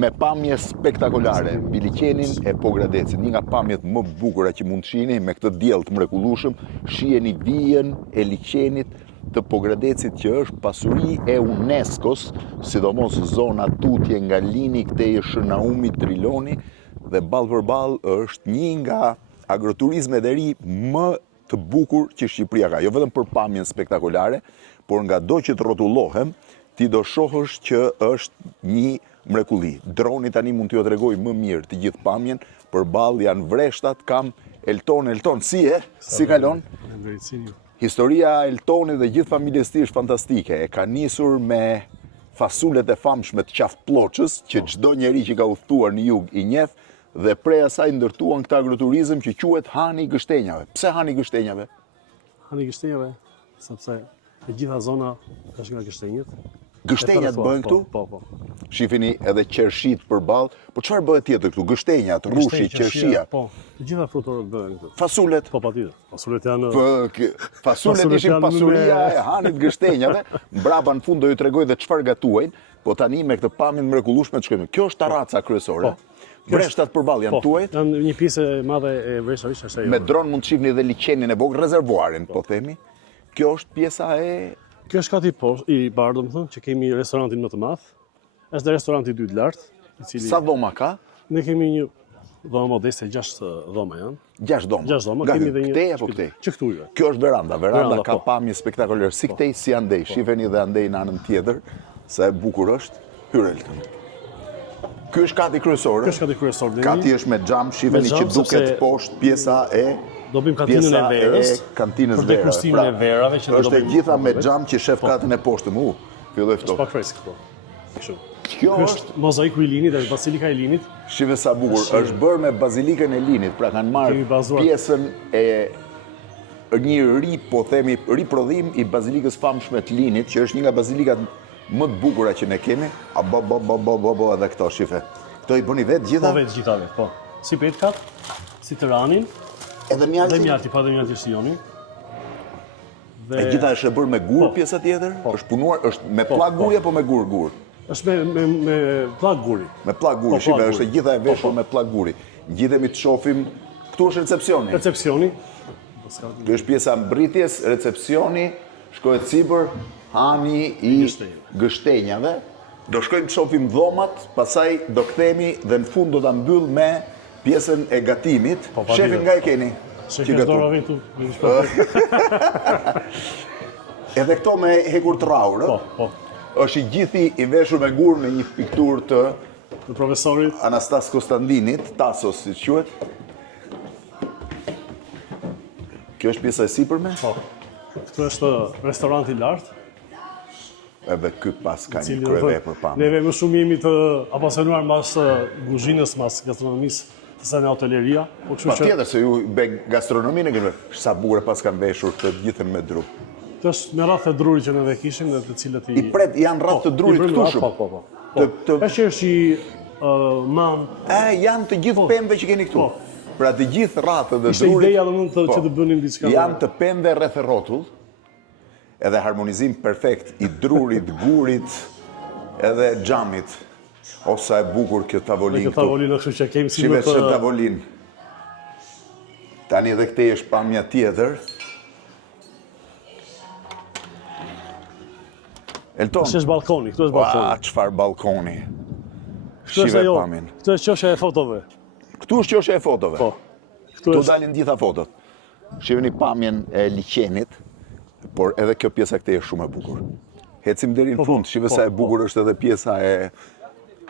me pamje spektakolare, mbi liqenin e Pogradecit, një nga pamjet më bukura që mund të shihni me këtë diell të mrekullueshëm, shiheni vijën e liqenit të Pogradecit që është pasuri e UNESCO-s, sidomos zona tutje nga Lini këtej Shënaumi, Triloni, dhe ballë për ballë është një nga agroturizmet e ri më të bukur që Shqipëria ka, jo vetëm për pamjen spektakolare, por nga do që të rrotullohem, ti do shohësh që është një mrekulli. Droni tani mund t'ju tregoj më mirë të gjithë pamjen, përballë janë vreshtat, kam Elton, si e? Si kalon? Historia e Eltonit dhe gjithë familjes tij është fantastike. E ka nisur me fasulet e famshme të qafë ploçës, që çdo njeri që ka udhëtuar në jug i njeh, dhe prej asaj ndërtuan këtë agroturizëm që quhet Hani i Gështenjave. Pse Hani i Gështenjave? Hani i Gështenjave, sepse e gjitha zona është nga Gështenjët. Gështenjat bëhen këtu? Po. Shifini edhe qershit përballë. Po çfarë bëhet tjetër këtu? Gështenjat, rushi, qershia. Po, të gjitha frutorët bëhen këtu. Fasulet? Po, patjetër. Fasulet janë Fasulet ishin pasuria e Hanit Gështenjave. Mbrapa në fund do ju tregoj dhe çfarë gatuajnë, po tani me këtë pamje të mrekullueshme të shkojmë. Kjo është terraca kryesore. Vreshtat përballë janë tuajt? Janë një pjesë e madhe e vreshtarisht është ajo. Me dron mund të shihni edhe liqenin e vogël, rezervuarin, po themi. Kjo është pjesa e... Kjo është kati i bardhë, domethënë, që kemi restorantin më të madh. Është restoranti i dytë lart, i cili... Sa dhoma ka? Ne kemi një dhomë modeste, 6 dhoma janë. 6 dhoma. 6 dhoma, kemi edhe një... Këtej apo këtej? Që këtu jo. Kjo është veranda. Veranda ka pamje spektakolare. Si këtej, si andej. Shifeni dhe andej në anën tjetër, sa e bukur është. Hyre Elton. Ky është kati kryesor. Ky është kati kryesor. Kati është me xham, shifeni që duket poshtë pjesa e... Do bëjmë kantinën e verës. Kantinës për degustimin e verave që është e gjitha me xham që shef katën e poshtë mu. Filloi ftohtë. Pak fresk po. Kështu. Kjo është mozaiku i Linit, është bazilika e Linit. Shive sa bukur, është bërë me bazilikën e Linit, pra kanë marrë pjesën e një po themi riprodhim i bazilikës famshme të Linit, që është një nga bazilikat më të bukura që ne kemi. Edhe këto shife. Këto i bëni vetë gjitha? Po vetë gjithave, po. Si petkat, si Tiranin. Edhe mjalti? Dhe mjalti, pa dhe mjalti Sioni. E gjitha është e bërë me gur pjesa tjetër? Është punuar, është me plak guri apo me gur? Është me plak guri. Me plak guri, shive, është e gjitha e veshur me plak guri. Gjithemi të shohim, këtu është recepcioni? Recepcioni. Kjo është pjesa mbritjes, recepcioni, shkohet sipër, Hani i Gështenjave. Do shkojmë të shohim dhomat, pastaj do kthehemi dhe në fund do ta mbyll me pjesën e gatimit. Shefin nga e keni? Shefin Dora Ventu. Edhe këto me hekur të rraur, Po. Është i gjithi i veshur me gur me një pikturë të profesorit Anastas Konstantinit, Tasos si quhet. Kjo është pjesa e sipërme? Po. Këtu është restoranti i lartë. Edhe ky pas ka një kryevepër pamje. Neve më shumë jemi të apasionuar mbas kuzhinës, mbas gastronomisë, se në hoteleria. Patjetër se ju be gastronominë keni. Sa bukur pas kanë veshur të gjithën me dru. Të është me radhë të drurit që neve kishim dhe të cilët i pret janë radhë të drurit këtu shumë. Po. Është i mam. Janë të gjithë pemëve që keni këtu. Pra të gjithë radhët e drurit. Ishte ideja domethënë që të bënin diçka. Janë të pemëve rreth e rrotull. Edhe harmonizim perfekt i drurit, gurit, edhe xhamit. Osa e bukur kjo tavolinë këtu. Kjo tavolinë kështu që kemi si më të... tavolinë. Tani edhe këtej është pamja tjetër. Elton. Këtu është balkoni, këtu është balkoni. Çfarë balkoni? Shive pamin. Këtu është qosha e fotove. Këtu është qosha e fotove? Po. Këtu dalin gjitha fotot. Shiheni pamjen e liqenit, por edhe kjo pjesa këtej është shumë e bukur. Hecim deri në fund, shive sa e bukur është edhe pjesa e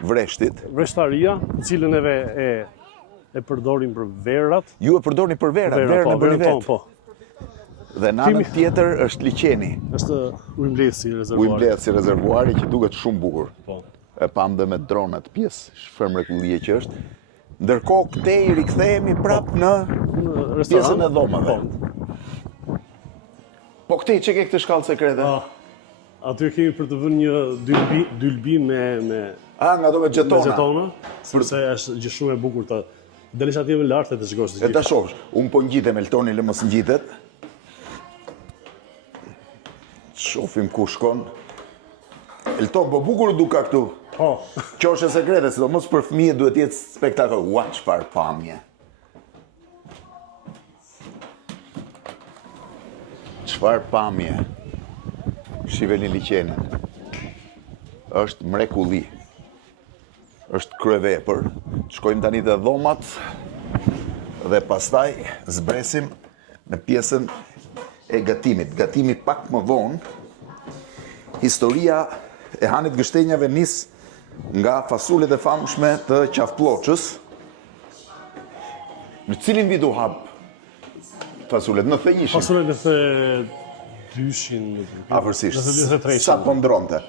vreshtit. Vreshtaria, në cilën e përdorim për verat. Ju e përdorni për verat, verën e bëni vetë. Po. Dhe në anën tjetër është liqeni. Është ujmbledh si rezervuari. Ujmbledh si rezervuari që duket shumë bukur. Po. E pam dhe me dronat pjesë, çfarë mrekullie që është. Ndërkohë këtej rikthehemi prap në pjesën e dhomave. Po këtej çe ke këtë shkallë sekrete? Aty kemi për të vënë një dylbi me nga do me gjetona. Sepse është gjë shumë e bukur të delesh aty më lart e të shikosh. E ta shohësh. Unë po ngjitem Eltoni le mos ngjitet. Shofim ku shkon. Elton, po bukur duka këtu. Po. Kjo është e sekrete, sidomos për fëmijët duhet jetë spektakël. Ua, çfarë pamje. Çfarë pamje. Shiveni liqenin. Është mrekulli. Është kryevepër. Shkojmë tani te dhomat dhe pastaj zbresim në pjesën e gatimit. Gatimi pak më vonë. Historia e hanit gështenjave nis nga fasulet e famshme të qafploqës. Në cilin vit u hap fasulet? Në the njëshin? Fasulet në the dyshin. Afërsisht. Sa po ndronte.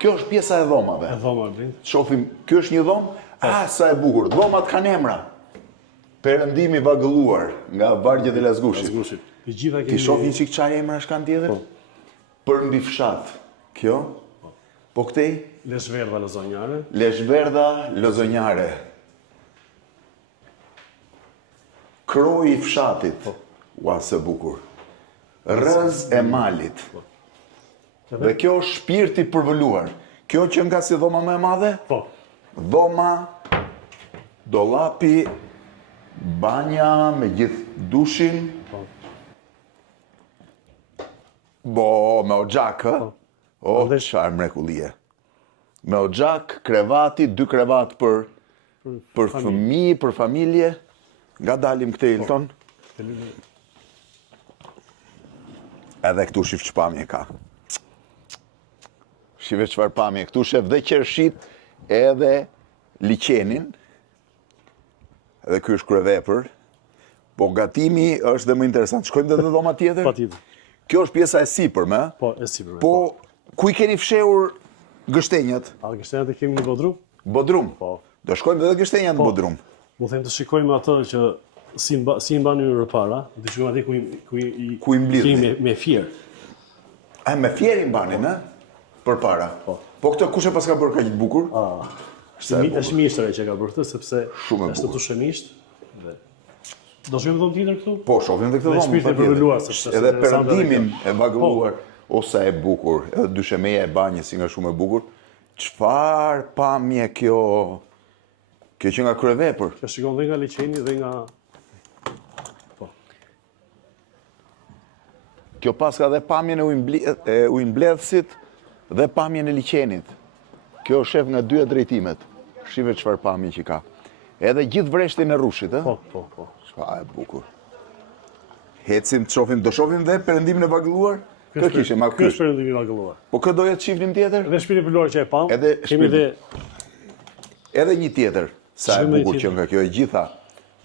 Kjo është pjesa e dhomave. E dhoma, blind. Shofim, kjo është një dhomë? Sa e bukur. Dhomat kanë emra. Perëndimi vagëlluar nga vargjet e Lazgushit. Të gjitha kemi. Ti shohin çik çfarë emra kanë tjetër? Për mbi fshat. Kjo? Po këtej? Leshverda lozonjare. Leshverda lozonjare. Kroji i fshatit. Ua, se bukur. Rëz e malit. Dhe kjo është shpirti përvëluar. Kjo që nga si dhoma më e madhe? Po. Dhoma, dollapi, banja me gjithë dushin. Bo, me oxhak, ë? O, çfarë mrekullie. Me oxhak, krevati, 2 krevat për fëmijë, për familje. Nga dalim këte Hilton. Edhe këtu shif ç'pamje ka. Shive çfarë pamje. Këtu shef dhe qershit, edhe liqenin. Edhe ky është kryevepër. Po gatimi është dhe më interesant. Shkojmë dhe dhoma tjetër? Patjetër. Kjo është pjesa e sipërme. Po, e sipërme. Po, ku i keni fshehur gështenjat? A gështenjat e kemi në Bodrum? Bodrum. Po. Do shkojmë edhe gështenjat në Bodrum. Mu them të shikojmë atë që si mbani përpara, të shikojmë atë ku i mblidhni. kemi me fjerë. A me fjerë i mbanin, ë? Përpara. Po këtë kush e pas ka bërë kaq të bukur? Është mishtëre që ka bërë këtë, sepse shumë e është të tushemisht. Do shkojmë dhomë tjetër këtu? Po, shohim dhe këtë dhomë. Me shpirtin e përvëluar, sepse edhe perëndimin e vagëlluar, ose e bukur, edhe dyshemeja e banjës si nga shumë e bukur. Çfarë pamje kjo? Kjo që nga kryevepër. Kjo shikon dhe nga liqeni dhe nga... Kjo pas ka dhe pamjen e ujmbledhësit dhe pamjen e liqenit. Kjo shef nga 2 drejtimet. Shive çfarë pamje që ka. Edhe gjithë vreshtin e rrushit, ë? Po. Çfarë e bukur. Hecim të shohim, do shohim dhe perëndimin e vagëlluar? Kë kishim, ma ky është perëndimi i vagëlluar. Po kë doja të shihnim tjetër? Dhe shpirti përluar që e pam. Kemi edhe një tjetër. Sa e bukur që nga kjo e gjitha.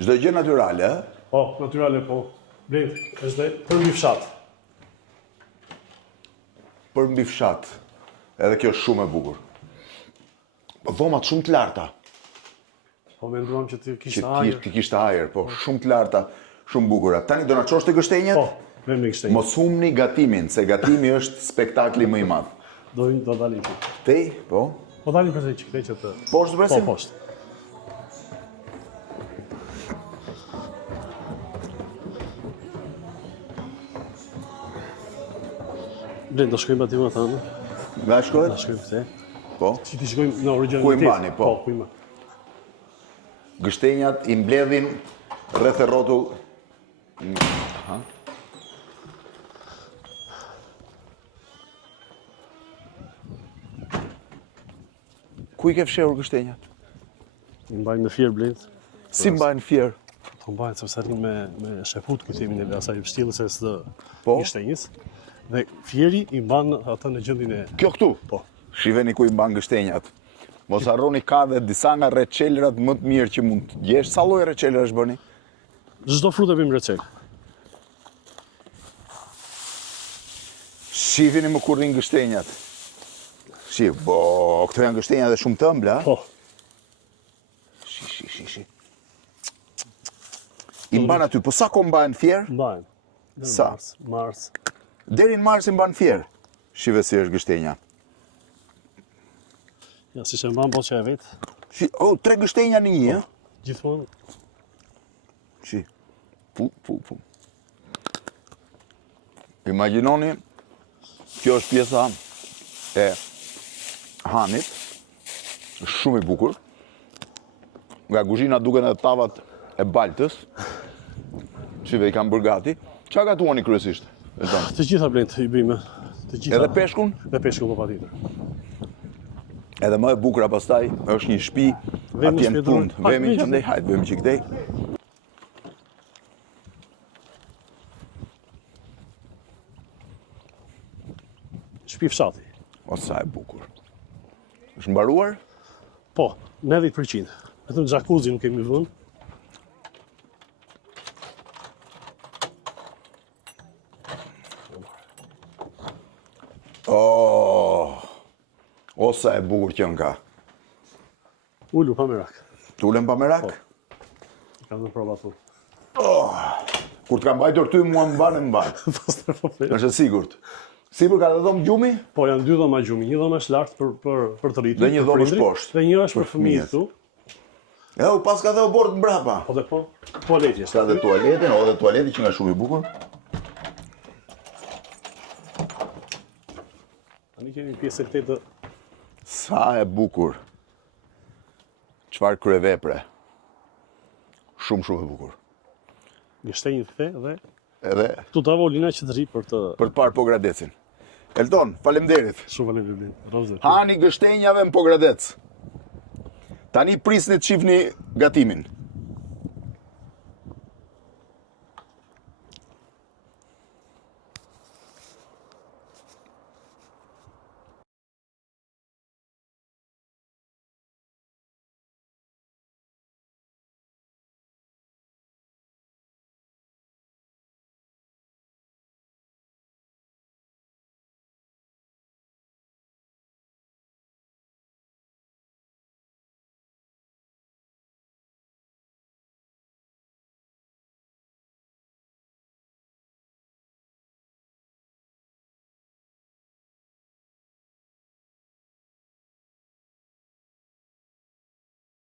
Çdo gjë natyrale, ë? Po, natyrale po. Bled, është për mbi fshat. Për mbi fshat. Edhe kjo është shumë e bukur. Dhomat shumë të larta. Po menduam që ti kishte ajër. Ti kishte ajër, po shumë të larta, shumë bukura. Tani do na çosh te gështenjat? Po, me gështenjat. Mos humni gatimin, se gatimi është spektakli më i madh. Do dalim ti. Tej, po. Po dalim përse që të... Poshtë zbresim? Po, poshtë. Blend, do shkojmë aty më thënë. Nga shkojmë? Do shkojmë pëse. Po. Si ti shkojmë në originalitet. Ku i mbani, po. Po, ku i mbani. Gështenjat i mbledhin rreth e rrotull. Aha. Ku i ke fshehur gështenjat? I mbajnë në fjerë, Blend. Si mbajnë fjerë? Po mbajnë sepse arrin me shefut ku themi ne asaj vështillës së gështenjës. Dhe fjeri i mban atë në gjendjen e... Kjo këtu? Po. Shiveni ku i mban gështenjat. Mos harroni ka dhe disa nga reçelrat më të mirë që mund të gjesh. Sa lloj reçelësh bëni? Çdo frutë bëjmë reçel. Shihni më kur rrin gështenjat. Shih, bo, këto janë gështenja dhe shumë të ëmbla. Po. Shi. I mban aty, po sa ko mbajnë fjerë? Mbajnë. Sa? Mars. Deri në mars i mban fjerë. Shive si është gështenja. Ja, si që mban po që e vetë. Shi, 3 gështenja në një, Gjithmonë. Shi. Pu. Imagjinoni, kjo është pjesa e hanit. Shumë i bukur. Nga kuzhina duken edhe tavat e baltës. Qive i kam bërë gati. Qa gatuani kryesisht? Të gjitha blend i bëjmë. Të gjitha. Edhe peshkun? Dhe peshkun po patjetër. Edhe më e bukura pastaj është një shtëpi atje në fund. Vemi që ndej, hajtë vemi që këtej. Shtëpi fshati. O sa e bukur. Është mbaruar? Po, 90%. Vetëm jacuzzi nuk kemi vënë. O sa e bukur që nga. Ullu pa merak. T'ulem pa merak? Kam në prova thu. Kur t'ka mbajtur ty, mua më banë. Është e sigurt. Sipër ka dhe dhomë gjumi? Po, janë 2 dhoma gjumi. Një dhoma është lartë për të rritur. Dhe një dhomë është poshtë. Dhe një është për fëmijët këtu. Pas ka dhe o bord mbrapa. Po dhe po, tualeti është. Ka dhe tualetin, o dhe tualeti që nga shumë i bukur. Tani kemi pjesë e këtej të... Sa e bukur. Çfarë kryevepre. Shumë e bukur. Gështenjë të the dhe... Edhe... Tu të avolina që të ri për të... Për të parë Pogradecin. Eldon, faleminderit. Shumë faleminderit. Hani gështenjave në Pogradec. Tani prisni të shihni gatimin.